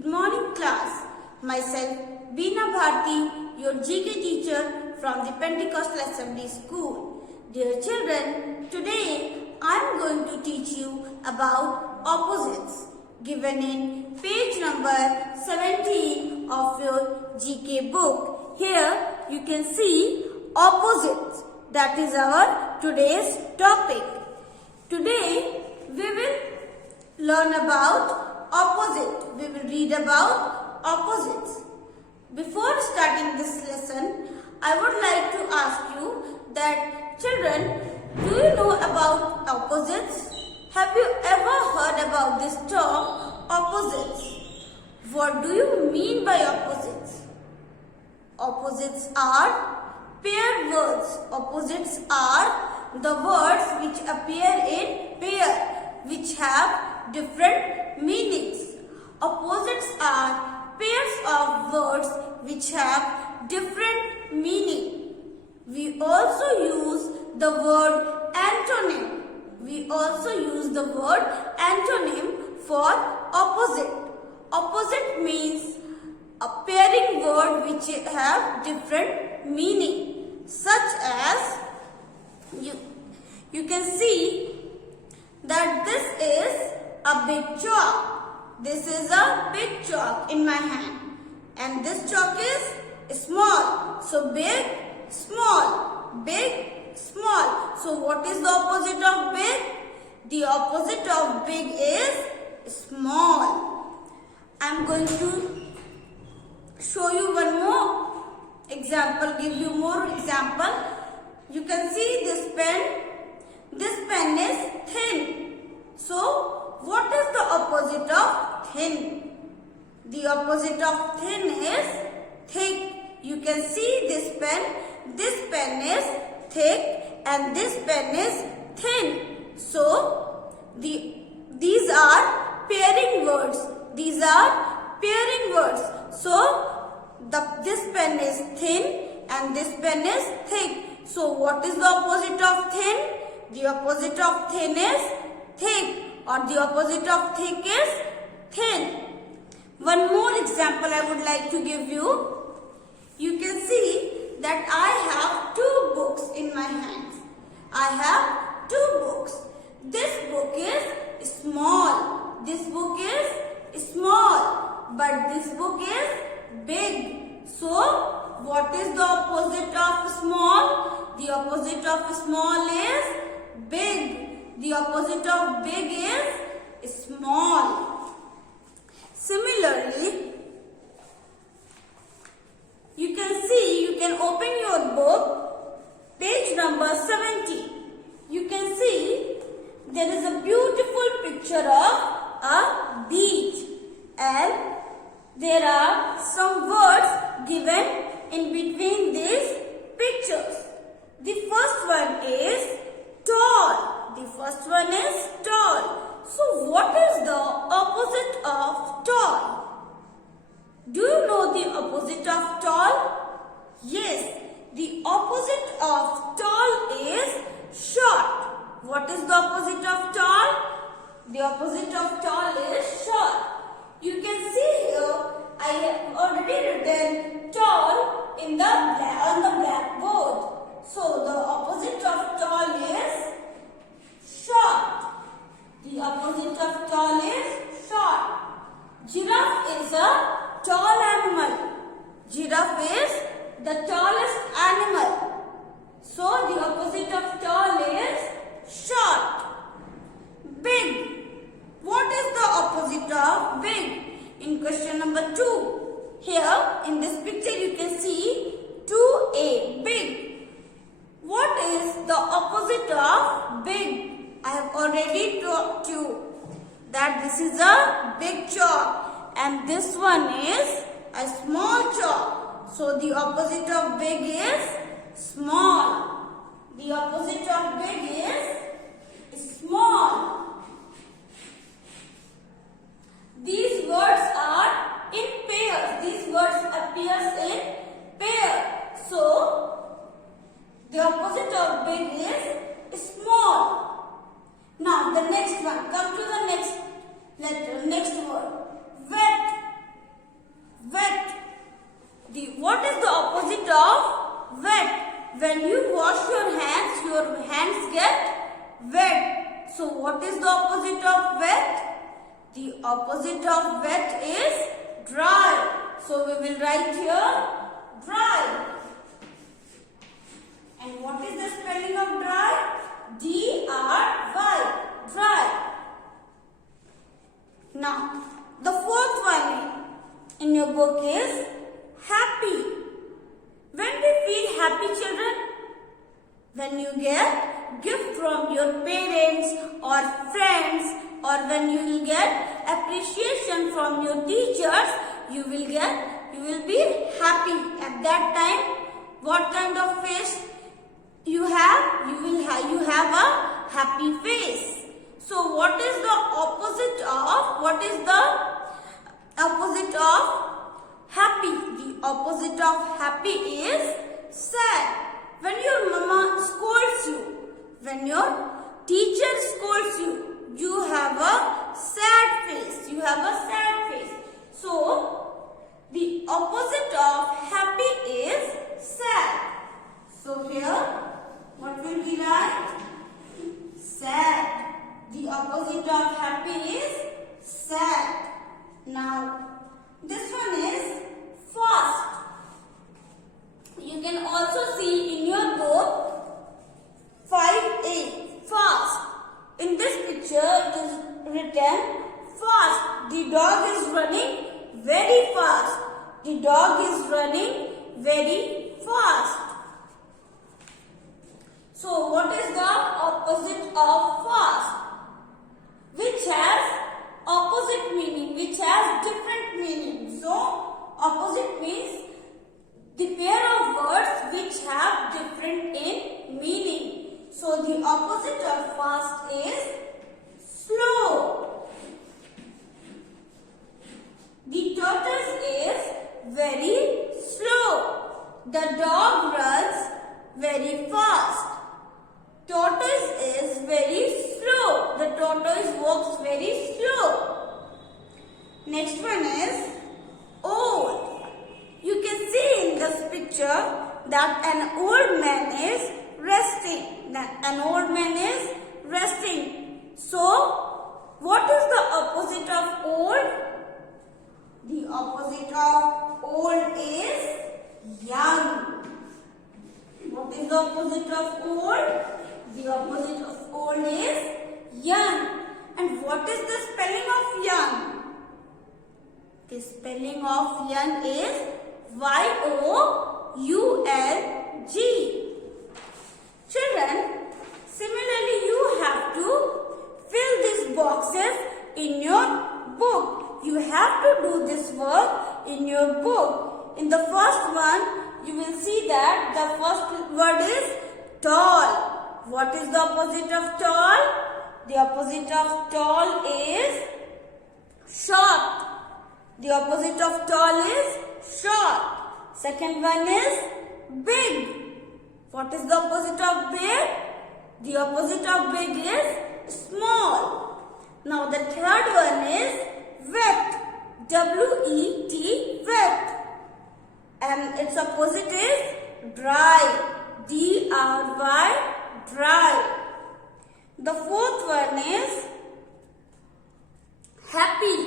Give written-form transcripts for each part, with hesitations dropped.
Good morning class. Myself Veena Bharti, your GK teacher from the Pentecostal Assembly School. Dear children, today I am going to teach you about opposites given in page number 17 of your GK book. Here you can see opposites. That is our today's topic. Today we will learn about opposite. We will read about opposites. Before starting this lesson, I would like to ask you that children, do you know about opposites? Have you ever heard about this term opposites? What do you mean by opposites? Opposites are pair words. Opposites are the words which appear in pair, which have different meanings. Opposites are pairs of words which have different meaning. We also use the word antonym. We also use the word antonym for opposite. Opposite means a pairing word which have different meaning, such as you can see that this is a big chalk. This is a big chalk in my hand, and this chalk is small. So big, small, big, small. So what is the opposite of big? The opposite of big is small. I am going to show you one more example, give you more example. You can see this pen. This pen is thin. So what is the opposite of thin? The opposite of thin is thick. You can see this pen. This pen is thick and this pen is thin. So these are pairing words. These are pairing words. So this pen is thin and this pen is thick. So what is the opposite of thin? The opposite of thin is thick, or the opposite of thick is thin. One more example I would like to give you. You can see that I have two books in my hands. I have two books. This book is small. This book is small. But this book is big. So what is the opposite of small? The opposite of small is big. The opposite of big is small. Similarly, you can see, you can open your book, page number 70. You can see there is a beautiful picture of a beach, and there are some words given in between these pictures. The first one is tall. The first one is tall. So what is the opposite of tall? Do you know the opposite of tall? Yes, the opposite of tall is short. What is the opposite of tall? The opposite of tall is short. You can see here I have already written tall on the blackboard. So the opposite of tall is short. The opposite of tall is short. Giraffe is a tall animal. Giraffe is the tallest animal. So the opposite of tall is short. Big. What is the opposite of big? In question number 2. Here in this picture you can see 2A, big. What is the opposite of big? I have already taught you that this is a big chalk and this one is a small chalk. So the opposite of big is small. The opposite of big is small. These words are in pairs. These words appears in pair. So the opposite of big is small. Now the next one. Come to the next letter, next word. Wet. What is the opposite of wet? When you wash your hands get wet. So what is the opposite of wet? The opposite of wet is dry. So we will write here dry. And what is the spelling of dry? D-R-Y. Dry. Now, the fourth one in your book is happy. When we feel happy, children? When you get gift from your parents or friends, or when you will get appreciation from your teachers, you will be happy. At that time, what kind of face you have? You have a happy face. So what is the opposite of happy? The opposite of happy is sad. When your mama scolds you, when your teacher scolds you, you have a sad face. You have a sad face. So the opposite of happy is sad. So here, what will we write? Sad. The opposite of happy is sad. Now, this one is fast. You can also see in your book 5A, fast. In this picture, it is written fast. The dog is running very fast. The dog is running very fast. So, what is the opposite of fast? Which has opposite meaning, which has different meaning. So, opposite means the pair of words which have different in meaning. So, the opposite of fast is slow. The tortoise is very slow. The dog runs very fast. Tortoise is very slow. The tortoise walks very slow. Next one is old. You can see in this picture that an old man is resting. An old man is resting. So, what is the opposite of old? The opposite of old is young. What is the opposite of old? The opposite of old is young. And what is the spelling of young? The spelling of young is Y-O-U-N-G. Children, similarly you have to fill these boxes in your book. You have to do this work in your book. In the first one, you will see that the first word is tall. What is the opposite of tall? The opposite of tall is short. The opposite of tall is short. Second one is big. What is the opposite of big? The opposite of big is small. Now the third one is wet. W-E-T, wet. And its opposite is dry. D-R-Y, dry. The fourth one is happy.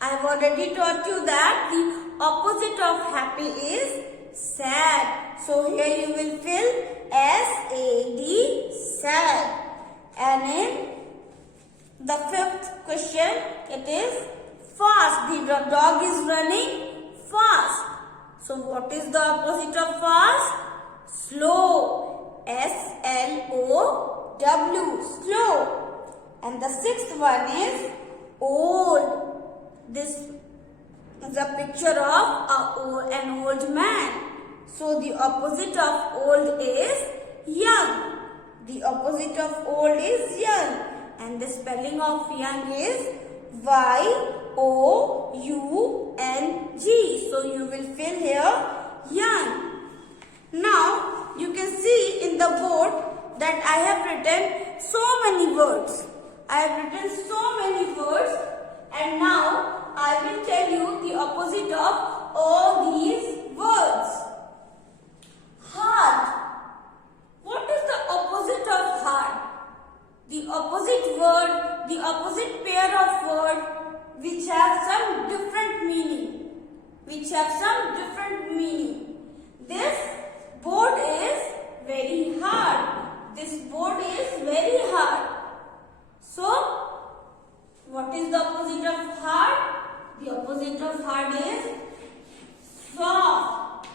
I have already taught you that the opposite of happy is sad. So here you will fill S-A-D, sad. And in the fifth question, it is fast. The dog is running fast. So what is the opposite of fast? Slow. S-L-O-W, slow. And the sixth one is old. This is a picture of an old man. So the opposite of old is young. The opposite of old is young. And the spelling of young is Y-O-U-N-G. So you will fill here young. Now you can see in the board that I have written so many words. I have written so many words, and now I will tell you the opposite of all these which have some different meaning. This board is very hard. This board is very hard. So, what is the opposite of hard? The opposite of hard is soft.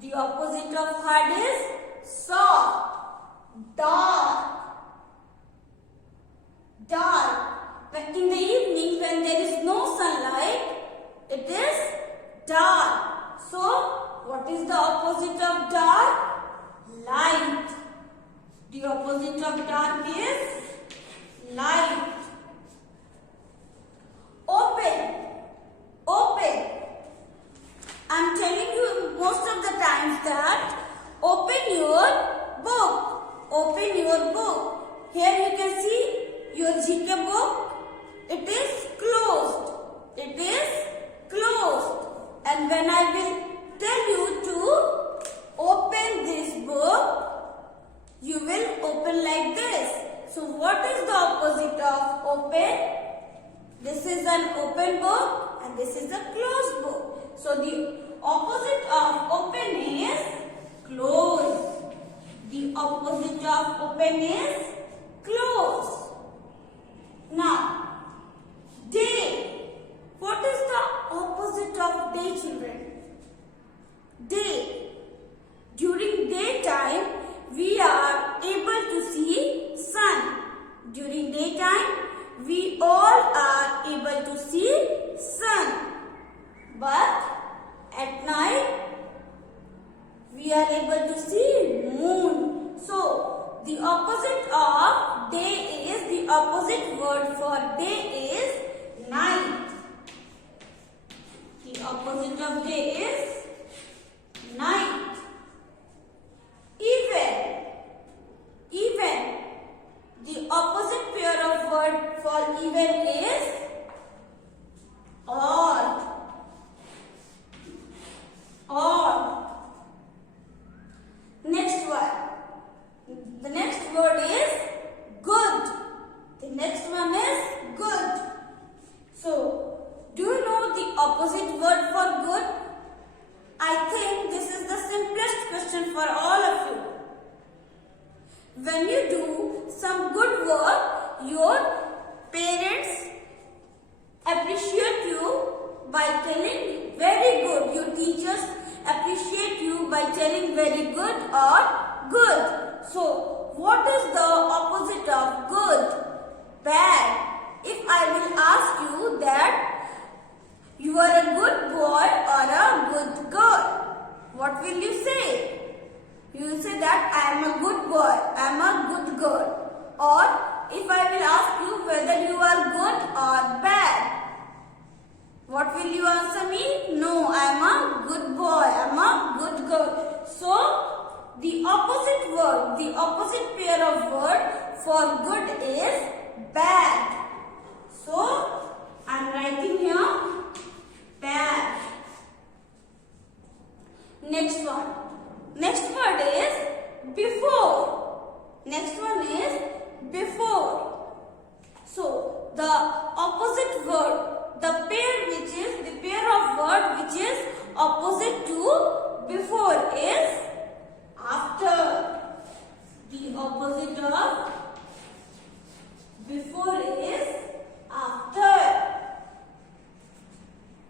The opposite of hard is soft. Dark. Dark. But in the evening when there is no sunlight, it is dark. So, what is the opposite of dark? Light. The opposite of dark is light. Open. Open. I'm telling you most of the times that open your book. Open your book. Here you can see your GK book. It is closed. It is closed. And when I will tell you to open this book, you will open like this. So what is the opposite of open? This is an open book and this is a closed book. So the opposite of open is closed. The opposite of open is closed. Now, day. What is the opposite of day, children? Day. During daytime, we are able to see sun. During daytime, we all are able to see sun. But at night, we are able to see moon. So, the opposite of day is, the opposite word for day is night. The opposite of day is night. Even. Even. The opposite pair of word for even is odd. Odd. Next one. The next word is good. The next one is good. So, do you know the opposite word for good? I think this is the simplest question for all of you. When you do some good work, your parents appreciate you by telling very good. Your teachers appreciate you by telling very good or good. So, what is the opposite of good? Bad. If I will ask you that you are a good boy or a good girl, what will you say? You will say that I am a good boy, I am a good girl. Or if I will ask you whether you are good or bad, what will you answer me? No, I am a good boy, I am a good girl. So, the opposite word, the opposite pair of word for good is bad. So, I am writing here bad. Next one. Next word is before. Next one is before. So, the opposite word, the pair of word which is opposite to before is after. The opposite of before is after.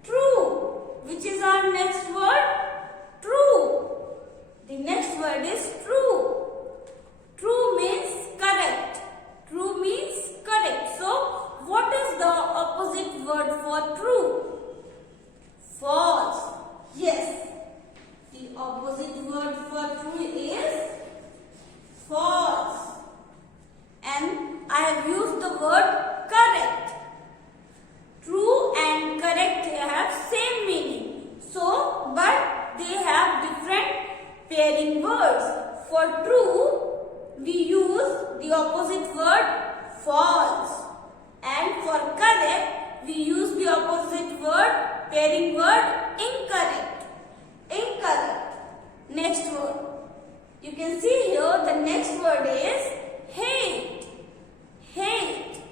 True. Which is our next word? True. The next word is true. True means correct. True means correct. So, what is the opposite word for true? False. Yes. The opposite word for true is false. And I have used the word correct. True and correct have same meaning. So, but they have different pairing words. For true, we use the opposite word false. And for correct, we use the opposite word, pairing word incorrect. Incorrect. Next word. You can see here the next word is hate. Hate.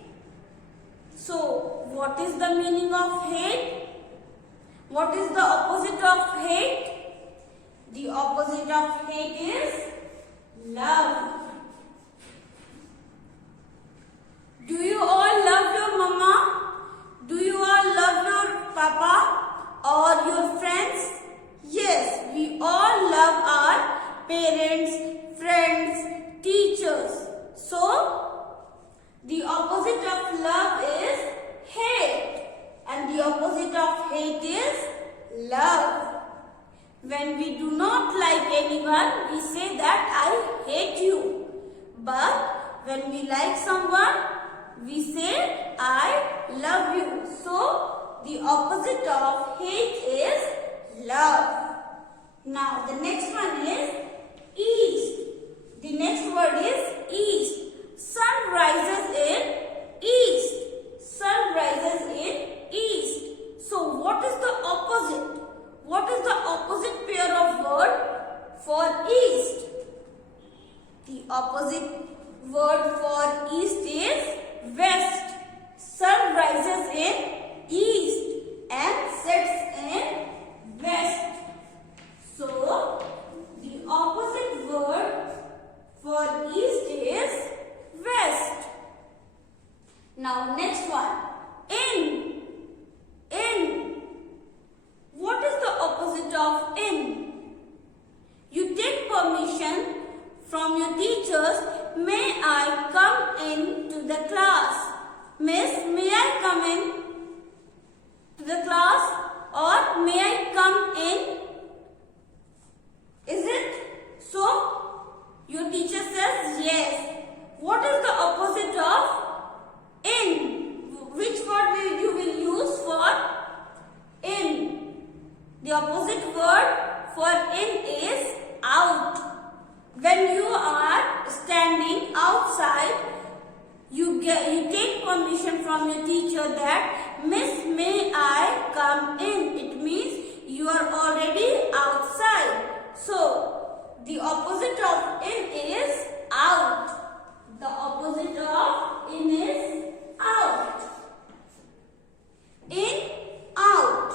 So, what is the meaning of hate? What is the opposite of hate? The opposite of hate is love. Do you all love your mama? Do you all love your papa or your friends? Yes, we all love our parents, friends, teachers. So, the opposite of love is hate and the opposite of hate is love. When we do not like anyone, we say that I hate you. But when we like someone, we say I love you. So, the opposite of hate is love. Now, the next one is east. The next word is east. Sun rises in east. Sun rises in east. So, what is the opposite? What is the opposite pair of word for east? The opposite word for east is west. Sun rises in east and sets in west. So, the opposite word for east is west. Now, next one. In. What is the opposite of in? You take permission from your teachers. May I come in to the class? Miss, may I come in to the class? Or may I come in? Is it? So, your teacher says yes. What is the opposite of in? Which word you will use for in? The opposite word for in is out. When you are standing outside, you take permission from your teacher that Miss, may I come in? It means you are already outside. So, the opposite of in is out. The opposite of in is out. In, out.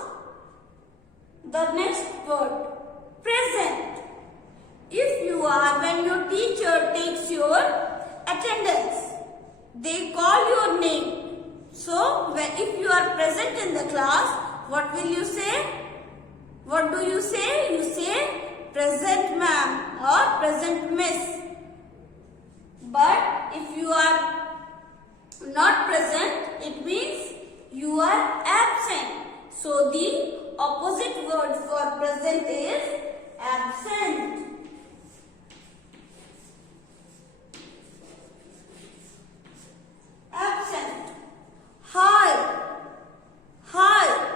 The next word, present. If you are, when your teacher takes your attendance, they call your name. So, if you are present in the class, what will you say? What do you say? You say, present ma'am or present miss. But if you are not present, it means you are absent. So, the opposite word for present is absent. Absent. High. High.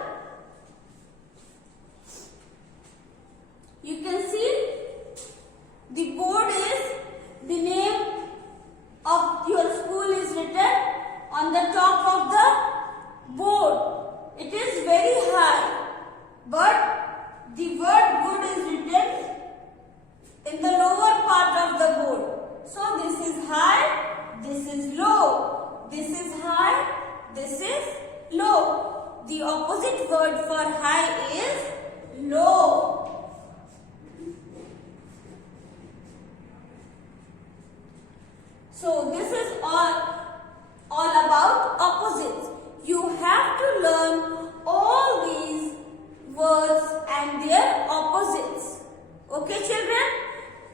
You can see the board is, the name of your school is written on the top of the board. It is very high, but the word good is written in the lower part of the board. So this is high, this is low, this is high, this is low. The opposite word for high is low. So this is all about opposites. You have to learn all these words and their opposites. Okay, children?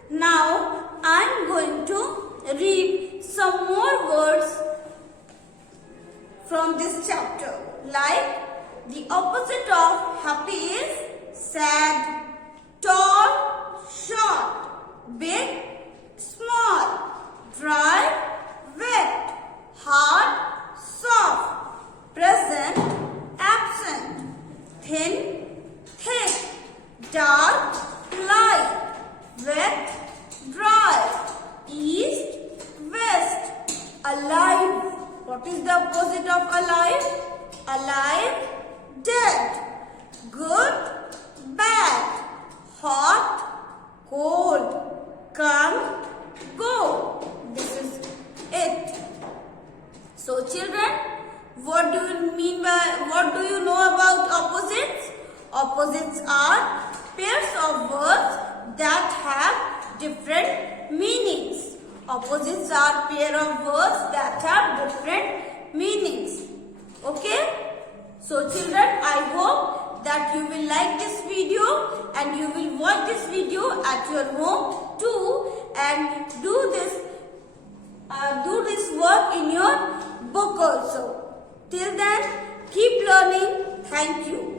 Now, I am going to read some more words from this chapter. Like, the opposite of happy is sad, tall, short, big, small, dry, wet, hard, soft, present, absent, thin, thick, dark, light, wet, dry, east, west, alive. What is the opposite of alive? Alive, dead, good, bad, hot, cold, come, go. This is it. So children, what do you know about opposites? Opposites are pairs of words that have different meanings. Opposites are pair of words that have different meanings. Okay? So children, I hope that you will like this video and you will watch this video at your home too and do this work in your book also. Till then, keep learning. Thank you.